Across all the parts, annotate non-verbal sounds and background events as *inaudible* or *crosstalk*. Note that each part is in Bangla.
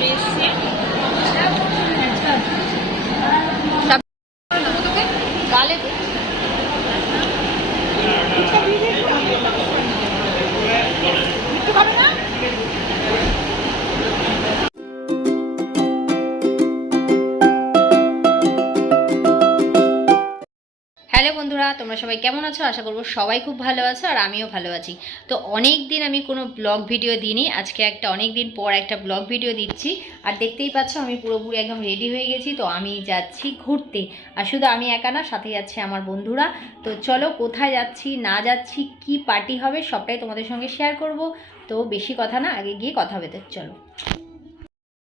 চলে এসছে হ্যালো বন্ধুরা, তোমরা সবাই কেমন আছো? আশা করব সবাই খুব ভালো আছো আর আমিও ভালো আছি। তো অনেক দিন আমি কোনো ব্লগ ভিডিও দিইনি, আজকে একটা অনেক দিন পর একটা ব্লগ ভিডিও দিচ্ছি। আর দেখতেই পাচ্ছ, আমি পুরোপুরি একদম রেডি হয়ে গেছি, তো আমি যাচ্ছি ঘুরতে। আর শুধু আমি একা না সাথে যাচ্ছে আমার বন্ধুরা। তো চলো কোথায় যাচ্ছি, না যাচ্ছি, কি পার্টি হবে, সবটাই তোমাদের সঙ্গে শেয়ার করব। তো বেশি কথা না, আগে গিয়ে কথা হবে, তো চলো।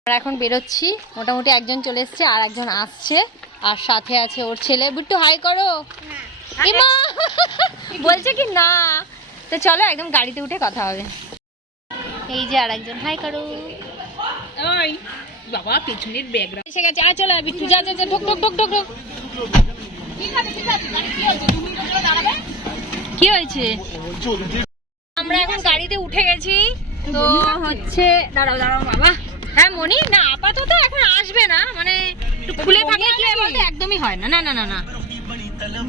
আমরা এখন বেরোচ্ছি, মোটামুটি একজন চলে এসছে আর একজন আসছে। আর সাথে আছে ওর ছেলে। বিট্টু হাই করো। ইমা! বলছে কি না। তো চলো একদম গাড়িতে উঠে কথা হবে। এই যে আর একজন হাই করো। ওই বাবা পেছনের ব্যাগরা এসে গেছে। আর চলো বিট্টু যা যা যা ঢোক ঢোক ঢোক ঢোক কি হয়েছে? আমরা এখন গাড়িতে উঠে গেছি। তো হচ্ছে দাঁড়াও দাঁড়াও বাবা। হ্যাঁ মনি না আপাতত এখন আসবে না। মানে খুলে থাকলে কি হয় বলতো? একদমই হয় না। না না না না।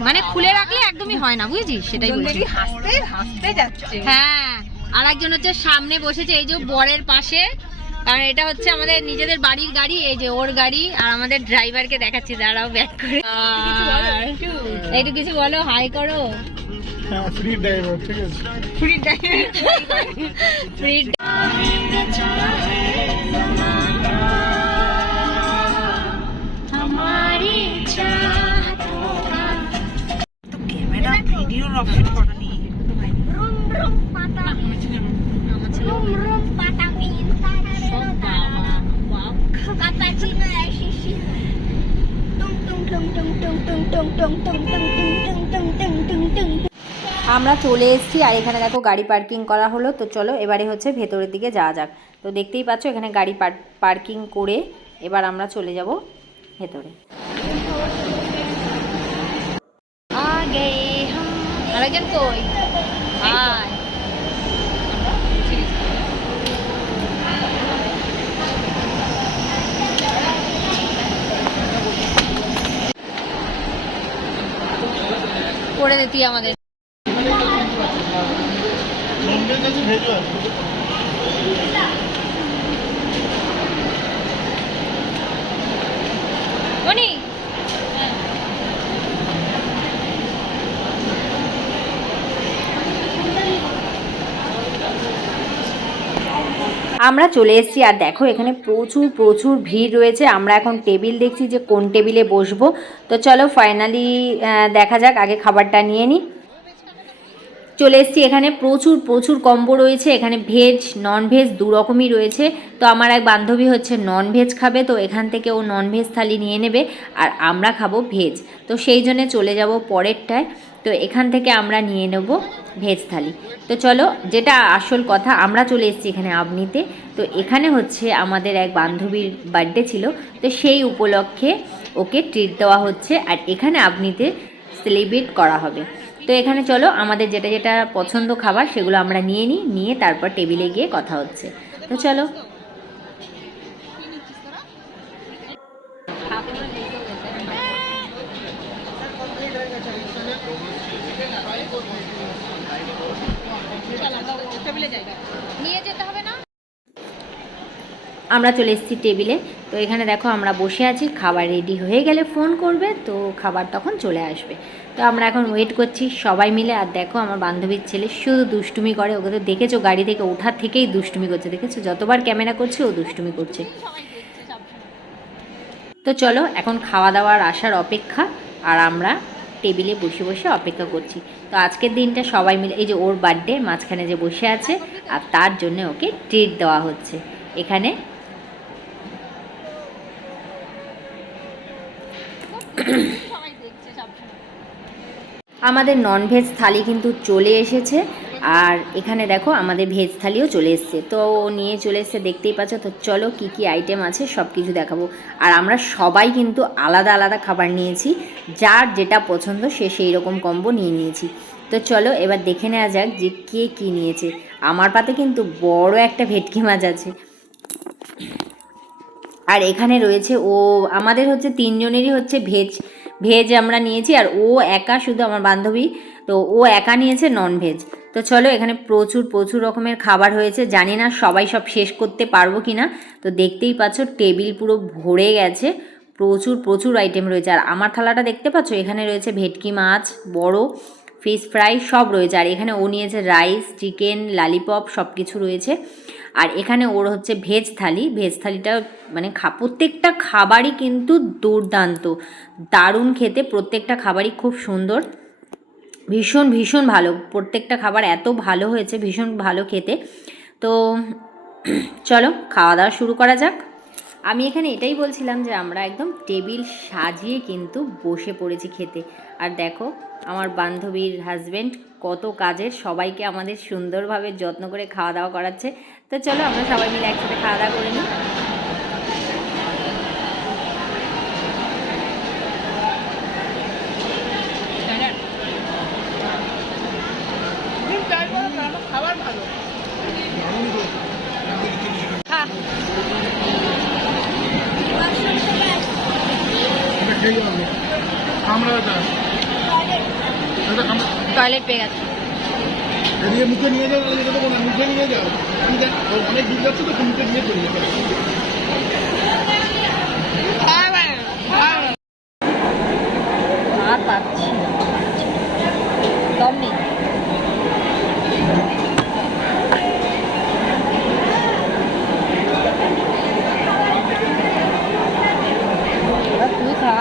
মানে খুলে রাখলে একদমই হয় না বুঝেছিস? সেটাই বলছি। হাসতে হাসতে যাচ্ছে। হ্যাঁ আর একজন হচ্ছে সামনে বসেছে এই যে বরের পাশে। কারণ এটা হচ্ছে আমাদের নিজেদের বাড়ির গাড়ি এই যে ওর গাড়ি আর আমাদের ড্রাইভারকে দেখাচ্ছি দাঁড়াও ব্যাক করে। একটু কিছু বলো হাই করো। হ্যাঁ ফ্রি ড্রাইভার ঠিক আছে। ফ্রি ড্রাইভ ফ্রি ভিডিওর অপশন করা নেই আমরা চলে এসেছি, আর এখানে দেখো গাড়ি পার্কিং করা হলো। তো চলো, এবারে হচ্ছে ভেতরের দিকে যাওয়া যাক। তো দেখতেই পাচ্ছ, এখানে গাড়ি পার্কিং করে এবার আমরা চলে যাব ভেতরে আগে হাম আরেকজন কই আয় করে দিতি আমাদের ননভেজ আছে ভেজও আছে মনি আমরা চলে এসেছি, আর দেখো এখানে প্রচুর প্রচুর ভিড় রয়েছে। আমরা এখন টেবিল দেখছি যে কোন টেবিলে বসবো। তো চলো ফাইনালি দেখা যাক, আগে খাবারটা নিয়ে নিই। চলে এসেছি। এখানে প্রচুর প্রচুর কম্বো রয়েছে। এখানে ভেজ নন ভেজ দু রকমই রয়েছে। তো আমার এক বান্ধবী হচ্ছে নন ভেজ খাবে, তো এখান থেকে ও নন ভেজ থালি নিয়ে নেবে আর আমরা খাব ভেজ তো সেই জন্যে চলে যাব পরেরটায়। তো এখান থেকে আমরা নিয়ে নেব ভেজ থালি। তো চলো, যেটা আসল কথা, আমরা চলে এসেছি এখানে আপনিতে তো এখানে হচ্ছে আমাদের এক বান্ধবীর বার্থডে ছিল। তো সেই উপলক্ষে ওকে ট্রিট দেওয়া হচ্ছে। আর এখানে আপনিতে সেলিব্রেট করা হবে। তো এখানে চলো, আমাদের যেটা যেটা পছন্দ খাবার সেগুলো আমরা নিয়ে নিই, নিয়ে তারপর টেবিলে গিয়ে কথা হচ্ছে। তো চলো। নিয়ে যেতে হবে না? আমরা চলে এসেছি টেবিলে। তো এখানে দেখো আমরা বসে আছি, খাবার রেডি হয়ে গেলে ফোন করবে, তো খাবার তখন চলে আসবে। তো আমরা এখন ওয়েট করছি সবাই মিলে, আর দেখো আমার বান্ধবীর ছেলে শুধু দুষ্টুমি করে, ওকে তো দেখেছ গাড়ি থেকে ওঠার থেকেই দুষ্টুমি করছে, দেখেছ? যতবার ক্যামেরা করছে, ও দুষ্টুমি করছে। তো চলো, এখন খাওয়া দাওয়ার আসার অপেক্ষা, আর আমরা টেবিলে বসে বসে অপেক্ষা করছি। তো আজকের দিনটা সবাই মিলে, এই যে ওর বার্থডে মাঝখানে যে বসে আছে, আর তার জন্য ওকে ট্রিট দেওয়া হচ্ছে। এখানে আমাদের নন ভেজ থালি কিন্তু চলে এসেছে। আর এখানে দেখো আমাদের ভেজ থালিও চলে এসেছে। তো নিয়ে চলে এসেছে, দেখতেই পাচ্ছ? তো চলো কি কি আইটেম আছে সব কিছু দেখাবো। আর আমরা সবাই কিন্তু আলাদা আলাদা খাবার নিয়েছি। যার যেটা পছন্দ সে সেই রকম কম্বো নিয়ে নিয়েছি। তো চলো এবার দেখে নেওয়া যাক যে কে কি নিয়েছে। আমার পাতে কিন্তু বড় একটা ভেটকি মাছ আছে। আর এখানে রয়েছে ও, আমাদের হচ্ছে তিনজনেরই হচ্ছে ভেজ ভেজ আমরা নিয়েছি আর ও একা শুধু আমার বান্ধবী, তো ও একা নিয়েছে নন ভেজ তো চলো এখানে প্রচুর প্রচুর রকমের খাবার হয়েছে, জানি না সবাই সব শেষ করতে পারব কি না তো দেখতেই পাচ্ছ টেবিল পুরো ভরে গেছে, প্রচুর প্রচুর আইটেম রয়েছে। আর আমার থালাটা দেখতে পাচ্ছ? এখানে রয়েছে ভেটকি মাছ, বড় ফিশ ফ্রাই সব রয়েছে। আর এখানে ও নিয়েছে রাইস চিকেন লালিপপ সব কিছু রয়েছে। আর এখানে ওর হচ্ছে ভেজ থালি। ভেজ থালিটা মানে খা, প্রত্যেকটা খাবারই কিন্তু দুর্দান্ত। দারুণ খেতে, প্রত্যেকটা খাবারই খুব সুন্দর। ভীষণ ভীষণ ভালো। প্রত্যেকটা খাবার এত ভালো হয়েছে, ভীষণ ভালো খেতে। তো *clears throat* চলো, খাওয়া দাওয়া শুরু করা যাক। আমি এখানে এটাই বলছিলাম যে আমরা একদম টেবিল সাজিয়ে কিন্তু বসে পড়েছি খেতে। আর দেখো, আমার বান্ধবীর হাজব্যান্ড কত কাজের, সবাইকে আমাদের সুন্দরভাবে যত্ন করে খাওয়া দাওয়া করাচ্ছে। তো চলো আমরা সবাই মিলে একসাথে খাওয়া দাওয়া করে নিই। আমরা টয়লেট পেয়ে গেছে। মুখে নিয়ে যাও মুখে নিয়ে যাও। অনেক দূর যাচ্ছে তো মুখে নিয়ে চলে যাবে আর পাচ্ছি না দম নেই এবার তুই খা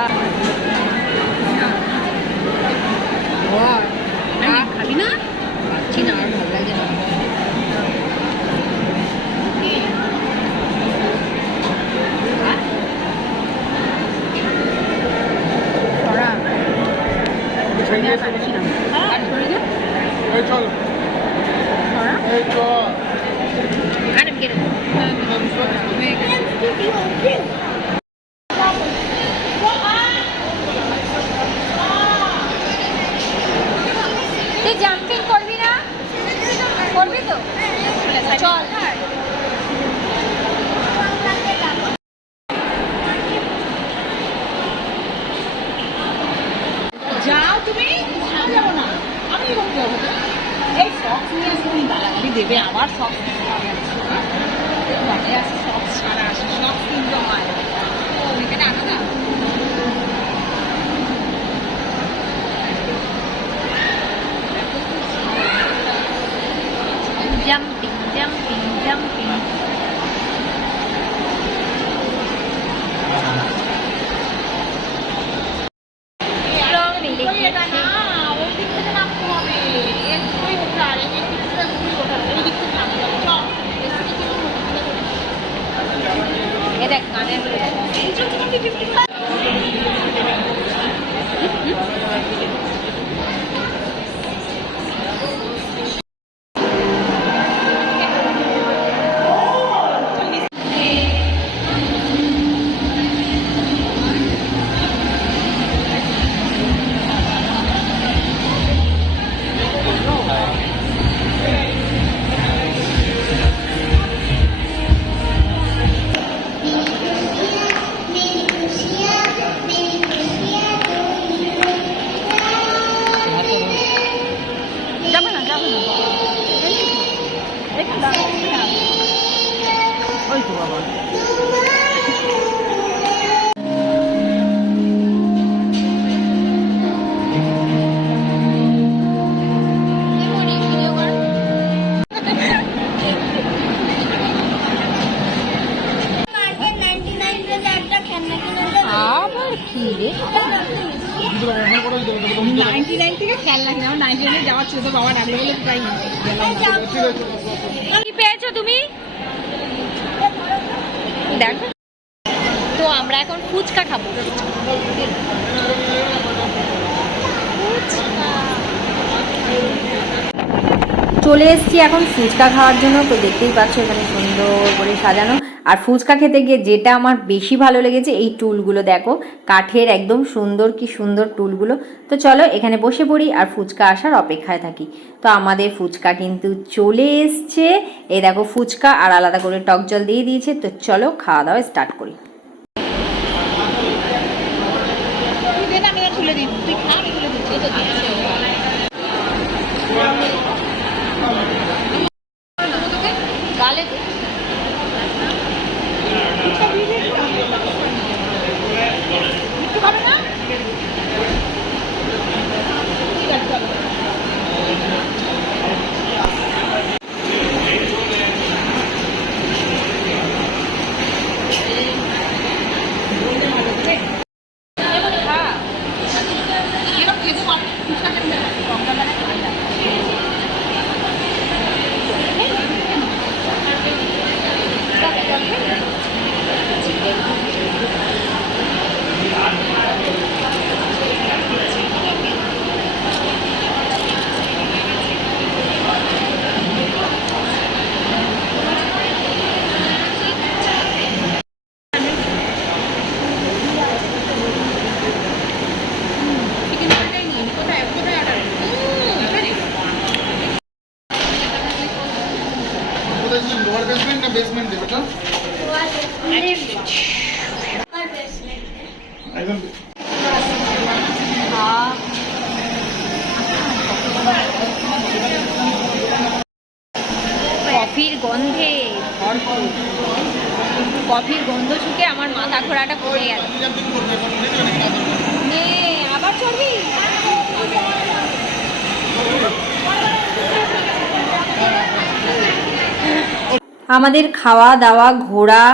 খাবি না পাচ্ছি না আর ভালো লাগে না ছড়া সেই নিয়ে চলে পাচ্ছি না আর ছড়ে যা এই চল ছড়া এই চল কানে কেটে তুই জাম্পিং করবি না? করবি তো? চল যাও তুমি আমি যাব না আমি কি করতে যাব এই সক্স নিয়ে আসে তুমি গালাগালি দেবে আবার সক্স বাড়ি আসে সক্স ছাড়া আসে সক্স কিনতে হয় ও এখানে আলাদা জাম্পিং জাম্পিং জাম্পিং ওই এটা না ওই দিক থেকে নামতে হবে এর দুটোই ওঠার এই দিক থেকে দুটোই ওঠার ওই দিক থেকে নামতে হবে চল এর থেকে কি করব? এ দেখ কানে তো আমরা এখন ফুচকা খাব। চলে এসেছি এখন ফুচকা খাওয়ার জন্য। তো দেখতেই পাচ্ছ এখানে সুন্দর করে সাজানো। আর ফুচকা খেতে গিয়ে যেটা আমার বেশি ভালো লেগেছে, এই টুলগুলো দেখো। কাঠের একদম সুন্দর কি সুন্দর টুলগুলো। তো চলো, এখানে বসে পড়ি আর ফুচকা আসার অপেক্ষায় থাকি। তো আমাদের ফুচকা কিন্তু চলে এসছে। এই দেখো ফুচকা আর আলাদা করে টক জল দিয়ে দিয়েছে। তো চলো, খাওয়া দাওয়া স্টার্ট করি। কফির গন্ধ শুকে আমার মাথা ঘোরাটা কমে গেল। আবার চড়বি? আমাদের খাওয়া দাওয়া ঘোরা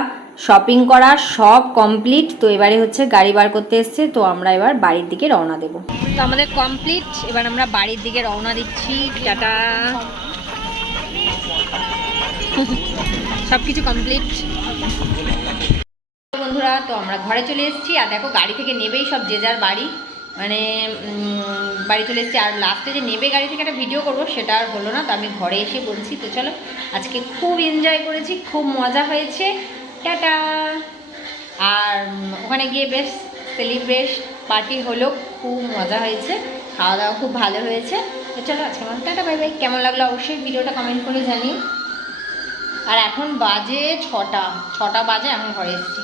শপিং করা সব কমপ্লিট তো এবারে হচ্ছে গাড়ি বার করতে এসছে তো আমরা এবার বাড়ির দিকে রওনা দেব। তো আমাদের কমপ্লিট এবার আমরা বাড়ির দিকে রওনা দিচ্ছি। টাটা। সব কিছু কমপ্লিট বন্ধুরা, তো আমরা ঘরে চলে এসেছি। আর দেখো, গাড়ি থেকে নেবেই সব যে যার বাড়ি। মানে বাড়ি চলে এসেছি। আর লাস্টে যে নেবে গাড়ি থেকে একটা ভিডিও করব, সেটা আর হলো না। তো আমি ঘরে এসে বলছি, তো চলো, আজকে খুব এনজয় করেছি, খুব মজা হয়েছে। টাটা! আর ওখানে গিয়ে বেশ সেলিব্রেট পার্টি হলো, খুব মজা হয়েছে। খাওয়া দাওয়া খুব ভালো হয়েছে। তো চলো, আজকে আমার টাটা বাই বাই কেমন লাগল অবশ্যই ভিডিওটা কমেন্ট করে জানি আর এখন বাজে ছটা। ছটা বাজে, এখন ঘরে এসেছি।